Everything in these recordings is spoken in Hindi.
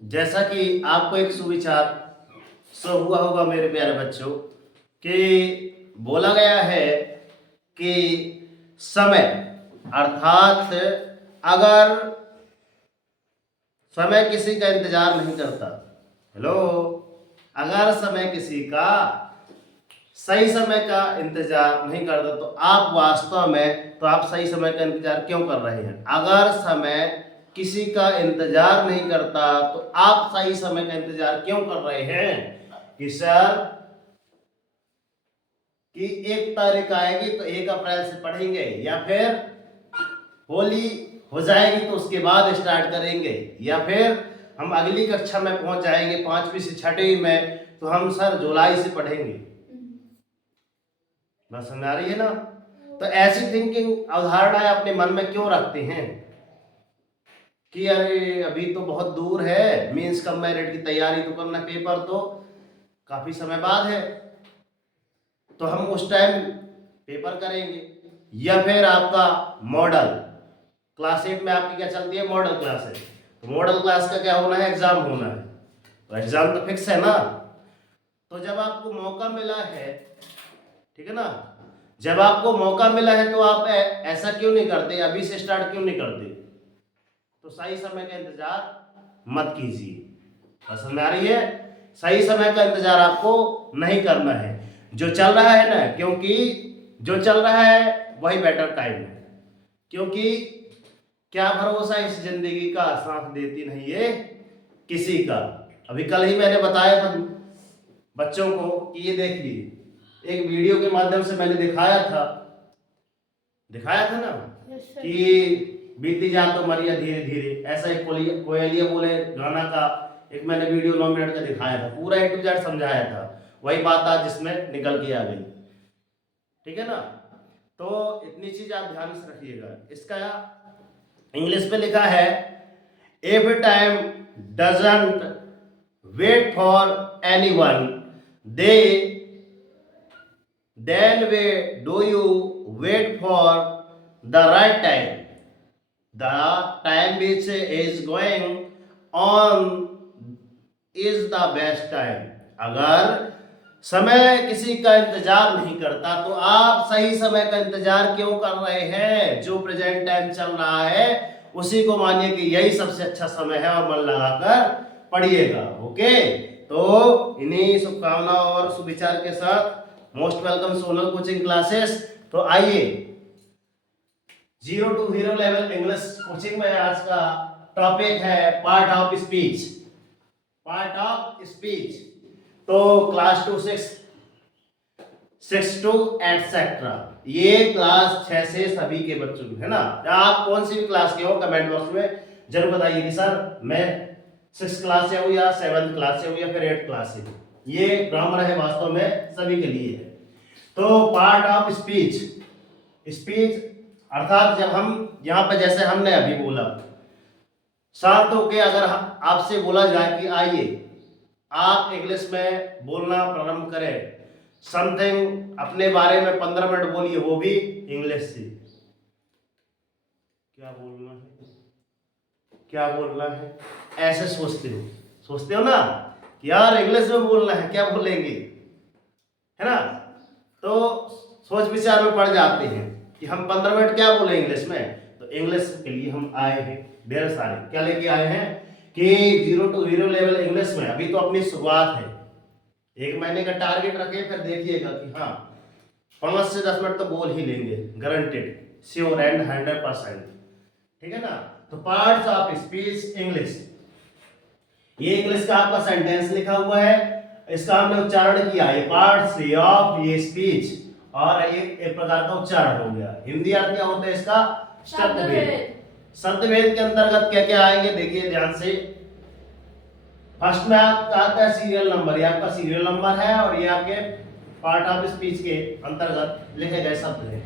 जैसा कि आपको एक सुविचार सो हुआ होगा मेरे प्यारे बच्चों कि बोला गया है कि समय अर्थात अगर समय किसी का इंतजार नहीं करता, हेलो, अगर समय किसी का सही समय का इंतजार नहीं करता तो आप वास्तव में तो आप सही समय का इंतजार क्यों कर रहे हैं? अगर समय किसी का इंतजार नहीं करता तो आप सही समय का इंतजार क्यों कर रहे हैं? कि सर कि 1 तारीख आएगी तो 1 अप्रैल से पढ़ेंगे, या फिर होली हो जाएगी तो उसके बाद स्टार्ट करेंगे, या फिर हम अगली कक्षा में पहुंच जाएंगे 5वीं से 6वीं में तो हम सर जुलाई से पढ़ेंगे। बात समझ आ रही है ना? तो ऐसी थिंकिंग अवधारणाएं अपने मन में क्यों रखते हैं कि अरे अभी तो बहुत दूर है, मींस कम मेरिट की तैयारी तो करना, पेपर तो काफी समय बाद है, तो हम उस टाइम पेपर करेंगे। या फिर आपका मॉडल क्लास 8 में आपकी क्या चलती है? मॉडल क्लास है, तो मॉडल क्लास का क्या होना है? एग्जाम होना है, तो एग्जाम तो फिक्स है ना। तो जब आपको मौका मिला है, ठीक है ना, जब आपको मौका मिला है तो आप ऐसा क्यों नहीं करते? अभी से स्टार्ट क्यों नहीं करते? तो सही समय का इंतजार मत कीजिए। समझ में आ रही है? सही समय का इंतजार आपको नहीं करना है, जो चल रहा है ना, क्योंकि जो चल रहा है वही बेटर टाइम है। क्योंकि क्या भरोसा इस जिंदगी का साथ देती नहीं है किसी का। अभी कल ही मैंने बताया था बच्चों को कि ये देखिए, एक वीडियो के माध्यम से मैंने दिखाया था ना कि बीती जा तो मरिया धीरे धीरे, ऐसा एक कोयलिया बोले गाना का एक मैंने वीडियो 9 मिनट का दिखाया था, पूरा A to Z समझाया था। वही बात आज जिसमें निकल के आ गई, ठीक है ना। तो इतनी चीज आप ध्यान से रखिएगा। इसका इंग्लिश पे लिखा है, if time doesn't wait for anyone they then do you wait for the right time, the time which is going on is the best time। अगर समय किसी का इंतजार नहीं करता तो आप सही समय का इंतजार क्यों कर रहे हैं? जो प्रेजेंट टाइम चल रहा है उसी को मानिए कि यही सबसे अच्छा समय है और मन लगाकर पढ़िएगा। ओके, तो इन्हीं शुभकामनाओं और सुविचार के साथ most welcome Sonal coaching classes. तो आइए 0 to hero level English coaching में आज का टॉपिक है part of speech. Part of speech तो क्लास 2 6 टू एटसेट्रा, ये क्लास 6 से सभी के बच्चों को है ना। आप कौन सी भी क्लास के हो कमेंट बॉक्स में जरूर बताइए कि सर मैं 6 क्लास से हूँ या 7th क्लास से हूँ या फिर 8th क्लास से हूँ। ये ग्रामर है वास्तव में सभी के लिए है। तो पार्ट ऑफ स्पीच, स्पीच अर्थात जब हम यहाँ पे जैसे हमने अभी बोला, शांत होके अगर आपसे बोला जाए कि आइए आप इंग्लिश में बोलना प्रारंभ करें, समथिंग अपने बारे में 15 मिनट बोलिए, वो भी इंग्लिश से, क्या बोलना है, क्या बोलना है, ऐसे सोचते हो ना कि यार इंग्लिश में बोलना है, क्या बोलेंगे, है ना। तो सोच विचार में पड़ जाते हैं कि हम 15 मिनट क्या बोले इंग्लिश में। तो इंग्लिश के लिए हम आए हैं ढेर सारे, क्या लेके आए हैं कि 0 to हीरो लेवल इंग्लिश में अभी तो अपनी शुरुआत है। 1 महीने का टारगेट रखे, फिर देखिएगा कि हाँ 5 से 10 मिनट तो बोल ही लेंगे, गारंटेड, श्योर एंड 100%, ठीक है ना। तो पार्ट्स ऑफ स्पीच इंग्लिश, ये इंग्लिश का आपका सेंटेंस लिखा हुआ है, इसका हमने उच्चारण किया, ये पार्ट्स ऑफ ये स्पीच, और एक प्रकार का उच्चारण हो गया। हिंदी अर्थ क्या होता है इसका? शब्दभेद। शब्दभेद के अंतर्गत क्या क्या आएंगे देखिए ध्यान से। फर्स्ट में आपका आता है सीरियल नंबर, ये आपका सीरियल नंबर है और ये आपके पार्ट ऑफ स्पीच के अंतर्गत लिखे गए शब्द हैं,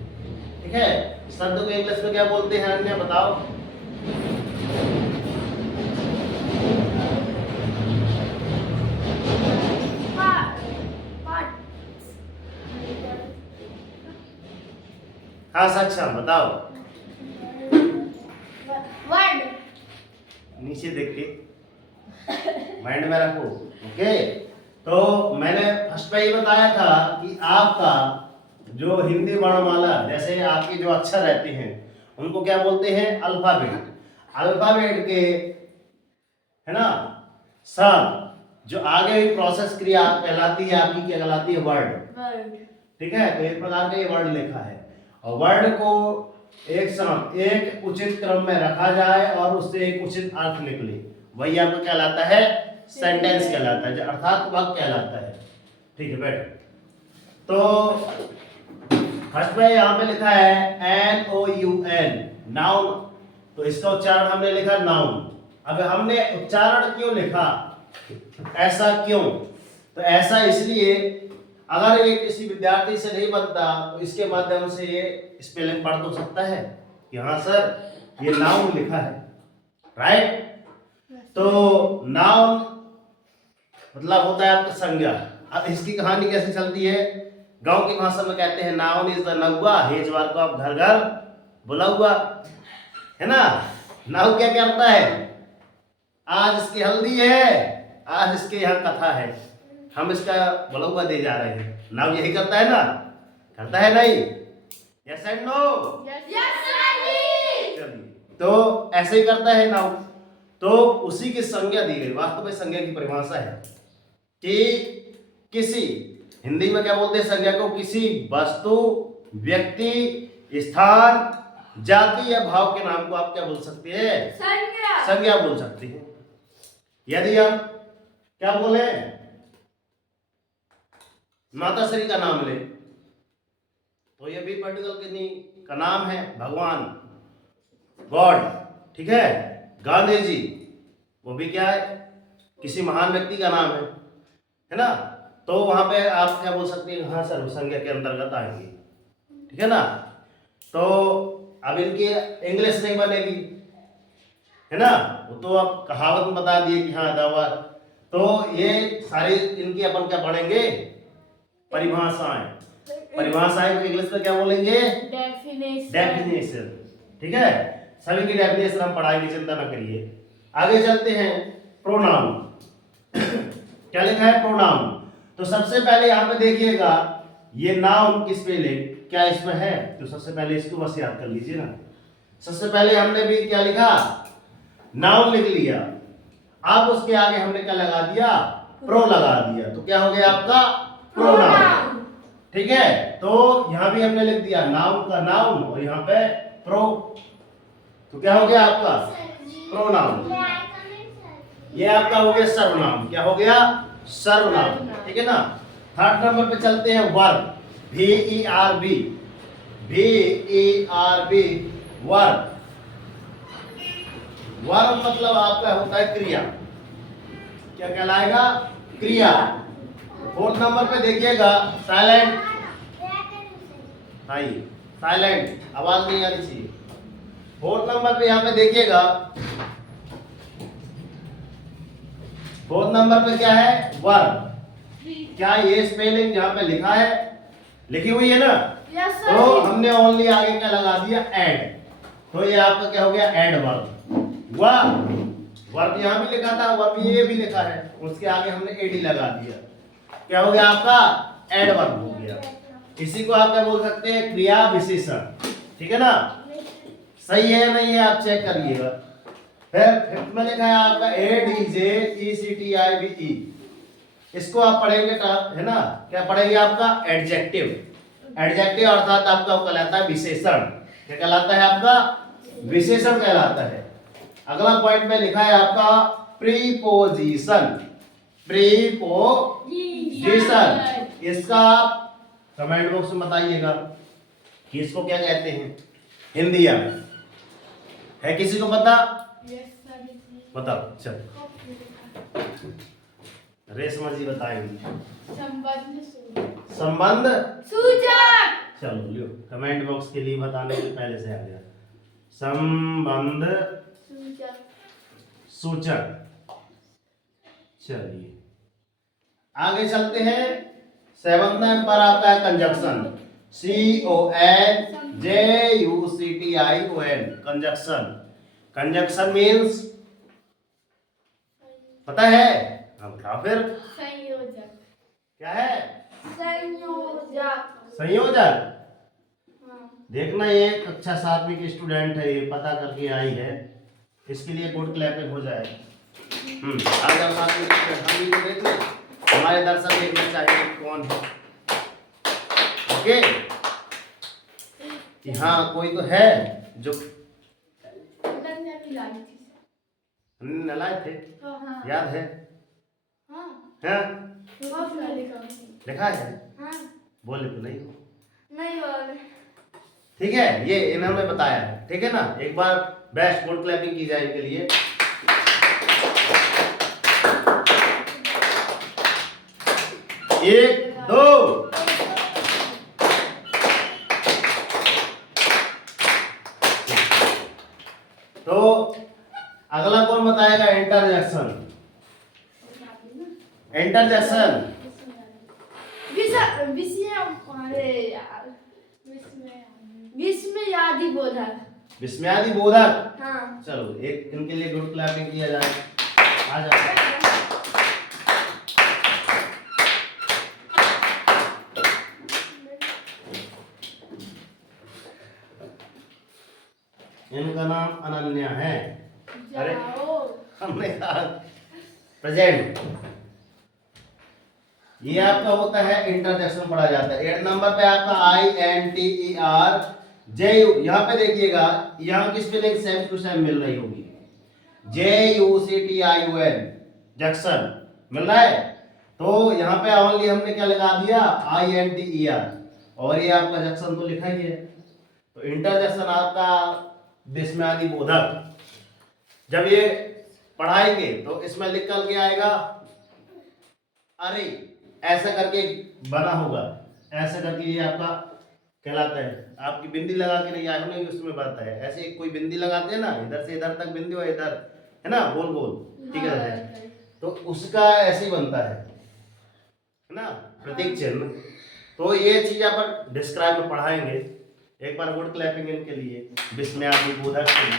ठीक है। शब्द को इंग्लिश में क्या बोलते हैं अन्य बताओ? हाँ अच्छा बताओ, वर्ड, नीचे देख के माइंड में रखो। ओके, तो मैंने फर्स्ट में ये बताया था कि आपका जो हिंदी वर्णमाला, जैसे आपके जो अक्षर रहते हैं उनको क्या बोलते हैं? अल्फाबेट। अल्फाबेट के, है ना, साथ जो आगे हुई प्रोसेस क्रिया कहलाती है आपकी, क्या कहलाती है? वर्ड। ठीक है, तो एक प्रकार का ये वर्ड लिखा है, और वर्ड को एक साथ एक उचित क्रम में रखा जाए और उससे एक उचित अर्थ निकले, वही आपको कहलाता है सेंटेंस कहलाता है, अर्थात वाक्य कहलाता है। ठीक है, बैठ। तो फर्स्ट में यहाँ पे लिखा है NOUN, नाउन। तो इसका उच्चारण हमने लिखा नाउन। अब हमने उच्चारण क्यों लिखा, ऐसा क्यों? तो ऐसा इसलिए, अगर ये किसी विद्यार्थी से नहीं बनता तो इसके माध्यम से ये स्पेलिंग पढ़ तो सकता है कि हाँ सर ये नाउन लिखा है, राइट। तो नाउन मतलब होता है आपका संज्ञा। अब इसकी कहानी कैसे चलती है? गांव की भाषा में कहते हैं नाउन इज द नौवा, हेजवार को आप घर घर बुलाऊआ, है ना। नाउ क्या करता है? आज इसकी हल्दी है, आज इसके यहाँ कथा है, हम इसका बुलाऊआ दे जा रहे हैं। नाउ यही करता है ना, करता है नहीं? Yes and no? यस चलिए, तो ऐसे ही करता है नाउ। तो उसी की संज्ञा दी गई, वास्तव में संज्ञा की परिभाषा है कि किसी, हिंदी में क्या बोलते हैं संज्ञा को? किसी वस्तु, व्यक्ति, स्थान, जाति या भाव के नाम को आप क्या बोल सकते हैं? संज्ञा बोल सकते हैं। यदि हम क्या बोले, माता श्री का नाम ले, तो ये भी पर्टिकुलर किन्हीं का नाम है, भगवान, गॉड। ठीक है, गांधी जी, वो भी क्या है? किसी महान व्यक्ति का नाम है ना। तो वहां पे आप क्या बोल सकते हैं? हाँ सर, वो संज्ञा के अंतर्गत आएंगे। ठीक है ना। तो अब इनकी इंग्लिश नहीं बनेगी, है ना, वो तो आप कहावत में बता दिए कि हाँ दवा। तो ये सारी इनकी अपन क्या पढ़ेंगे? परिभाषाएं। परिभाषाएं को इंग्लिश में क्या बोलेंगे? डेफिनेशन। ठीक है, सभी की डेफिनेशन हम पढ़ाएंगे, चिंता न करिए। आगे चलते हैं, प्रोनाउन। क्या लिखा है? प्रोनाउन। तो सबसे पहले यहाँ पे देखिएगा, ये नाउन की स्पेलिंग क्या इसमें है, तो सबसे पहले इसको बस याद कर लीजिए ना। सबसे पहले हमने भी क्या लिखा? नाउन लिख लिया। अब उसके आगे हमने क्या लगा दिया? प्रो लगा दिया, तो क्या हो गया आपका? प्रोनाउन। ठीक है, तो यहां भी हमने लिख दिया नाउन का नाउन और यहाँ पे प्रो, तो क्या हो गया आपका? प्रोनाउन। ये आपका हो गया सर्वनाम। क्या हो गया? सर्वनाम। ठीक है ना। थर्ड नंबर पे चलते हैं, verb. VERB, VERB, verb. Verb मतलब आपका होता है क्रिया। क्या कहलाएगा? क्रिया। फोर्थ नंबर पे देखिएगा, साइलेंट। हाई साइलेंट, आवाज नहीं आनी चाहिए। फोर्थ नंबर पे यहाँ पे देखिएगा, फोर्थ नंबर पे क्या है? वर्ब। क्या ये स्पेलिंग यहाँ पे लिखा है, लिखी हुई है ना? yes, तो हमने ओनली आगे क्या लगा दिया? ऐड। तो ये आपका क्या हो गया? Add verb. वर्ब यहाँ भी लिखा था, वर्ब ये भी लिखा है, उसके आगे हमने एडी लगा दिया। क्या हो गया आपका? ऐड वर्ब हो गया। इसी को आप क्या बोल सकते हैं? क्रिया विशेषण। ठीक है ना। सही है नहीं है आप चेक करिएगा। फिर फिफ्थ में लिखा है आपका ADJECTIVE। इसको आप पढ़ेंगे, है ना, क्या पढ़ेंगे? आपका एडजेक्टिव। एडजेक्टिव अर्थात आपका कहलाता है विशेषण। क्या कहलाता है? आपका विशेषण कहलाता है। अगला पॉइंट में लिखा है आपका प्रीपोजिशन। प्रीपोजिशन, इसका आप कमेंट बॉक्स में बताइएगा कि इसको क्या कहते हैं हिंदी में। है किसी को पता? बताओ। चलो रेशमा जी बताएंगी। संबंध सूचक। चलो लियो, कमेंट बॉक्स के लिए बताने के पहले से आ गया। संबंध सूचक। चलिए आगे चलते हैं। सेवंथ नंबर आपका है conjunction. CONJUCTION, conjunction. Conjunction means पता है? हाँ बताओ फिर। संयोजक। क्या है? संयोजक। संयोजक। हाँ। देखना ये कक्षा 7वीं की स्टूडेंट है, ये पता करके आई है, इसके लिए गुड क्लैपिंग हो जाए। आज हम बात में हम भी देख लें, हमारे दर्शक देखना चाहिए कौन है। ओके कि हाँ कोई तो है जो नलाए थे। हाँ। याद है? हाँ। हैं? लिखा है? हाँ। बोले तो नहीं हो। नहीं बोले। ठीक है, ये इन्होंने बताया है, ठीक है ना। एक बार बेस्ट गुड क्लैपिंग की जाए इनके लिए। एक दो। तो अगला कौन बताएगा? इंटरजेक्शन। इंटरजेक्शन विस्मयादि बोधक। विस्मयादि बोधक। हाँ। चलो एक इनके लिए गुड क्लैपिंग किया जाए। आ जाओ। इनका नाम अनन्या है। अरे हमने कहा प्रेजेंट। ये आपका होता है इंटरजेक्शन पढ़ा जाता है। 8 नंबर पे आपका INTER यहाँ पे देखिएगा, यहाँ की स्पेलिंग सेम टू सेम मिल रही होगी। JUCTION जैक्सन मिल रहा है। तो यहाँ पे ओनली हमने क्या लगा दिया? INTER, और ये आपका जैक्सन तो लिखा ही है। तो इंटरजेक्शन आपका विस्मयादि बोधक। जब ये पढ़ाएंगे तो इसमें लिख कर के आएगा, अरे ऐसा करके बना होगा, ऐसा करके ये आपका कहलाता है। आपकी बिंदी लगा के नहीं आया नहीं, उसमें बात है। ऐसे कोई बिंदी लगाते हैं ना, इधर से इधर तक बिंदी और इधर है ना गोल गोल, ठीक है। तो उसका ऐसे ही बनता है ना प्रतीक चिन्ह। तो ये चीज आप डिस्क्राइब में पढ़ाएंगे। एक बार गुड क्लैपिंग इनके लिए, विस्मयादि बोधक के लिए।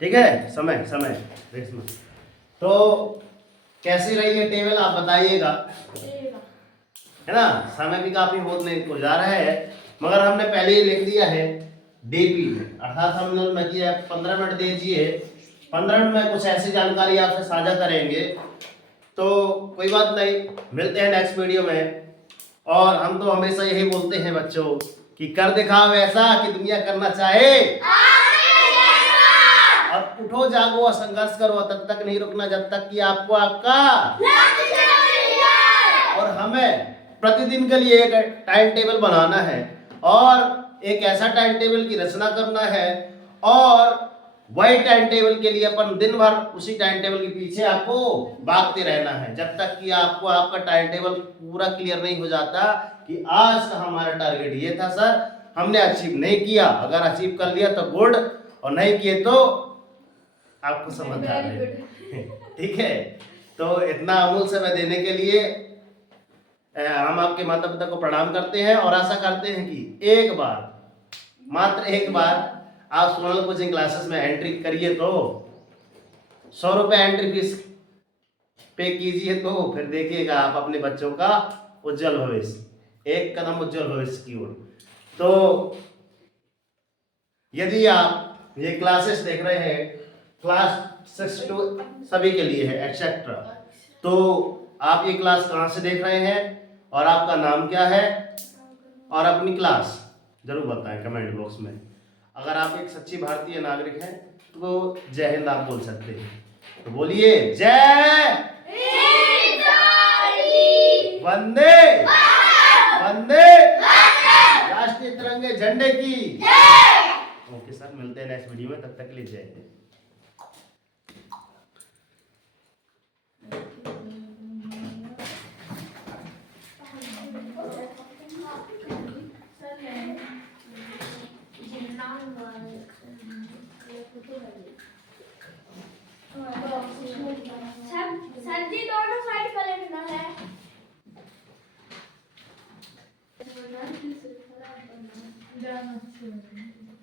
ठीक है, समय समय रेशमा। तो कैसी रही है टेबल आप बताइएगा, है ना। समय भी काफी होने को जा रहा है, मगर हमने पहले ही लिख दिया है DP, अर्थात हमने किया 15 मिनट दीजिए। 15 मिनट में कुछ ऐसी जानकारी आपसे साझा करेंगे। तो कोई बात नहीं, मिलते हैं नेक्स्ट वीडियो में। और हम तो हमेशा यही बोलते हैं बच्चों कि कर दिखाओ ऐसा कि दुनिया करना चाहे, और उठो जागो और संघर्ष करो, तब तक नहीं रुकना जब तक कि आपको आपका और हमें प्रतिदिन के लिए एक टाइम टेबल बनाना है, और एक ऐसा टाइम टेबल की रचना करना है, और वही टाइम टेबल के लिए अपन दिन भर उसी टाइम टेबल के पीछे आपको भागते रहना है, जब तक कि आपको आपका टाइम टेबल पूरा क्लियर नहीं हो जाता कि आज का हमारा टारगेट ये था सर, हमने अचीव नहीं किया। अगर अचीव कर लिया तो गुड, और नहीं किए तो आपको समझदार है। ठीक है, तो इतना अमूल्य समय देने के लिए हम आपके माता पिता को प्रणाम करते हैं, और आशा करते हैं कि एक बार, मात्र एक बार आप सोनल कोचिंग क्लासेस में एंट्री करिए तो 100 रुपये एंट्री फीस पे कीजिए, तो फिर देखिएगा आप अपने बच्चों का उज्जवल भविष्य, एक कदम उज्जवल भविष्य की ओर। तो यदि आप ये क्लासेस देख रहे हैं, क्लास 6 टू सभी के लिए है एक्सेट्रा, तो आप ये क्लास कहाँ से देख रहे हैं, और आपका नाम क्या है, और अपनी क्लास जरूर बताएं कमेंट बॉक्स में। अगर आप एक सच्ची भारतीय नागरिक हैं तो जय हिंद आप बोल सकते हैं, तो बोलिए जय वंदे वंदे राष्ट्रीय तिरंगे झंडे की। ओके सर, मिलते हैं नेक्स्ट वीडियो में, तब तक के लिए जय हिंद। सर जी दोनों साइड का लिखना है।